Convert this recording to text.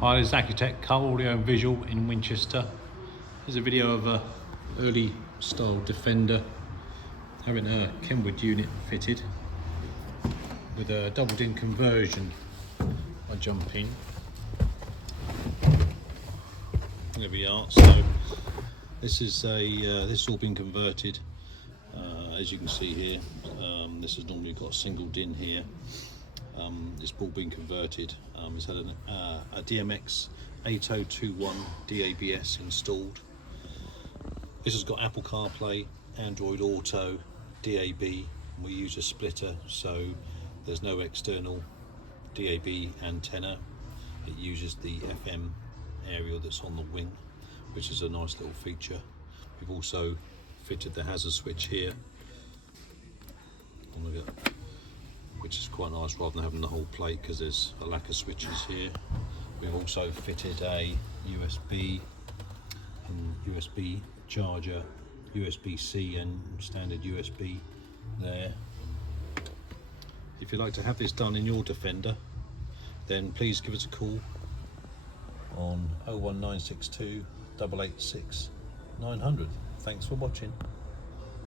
Hi, this is Accutek Car Audio and Visual in Winchester. Here's a video of a early style Defender having a KENWOOD unit fitted with a double DIN conversion. I jump in. There we are. So this is this has all been converted. As you can see here, this has normally got a single DIN here. It's all been converted. It's had a DMX8021DABS installed. This has got Apple CarPlay, Android Auto, DAB. We use a splitter, so there's no external DAB antenna. It uses the FM aerial that's on the wing, which is a nice little feature. We've also fitted the hazard switch here, which is quite nice rather than having the whole plate, because there's a lack of switches here. We've also fitted a USB and USB charger, USB-C and standard USB there. If you'd like to have this done in your Defender, then please give us a call on 01962 886 900. Thanks for watching.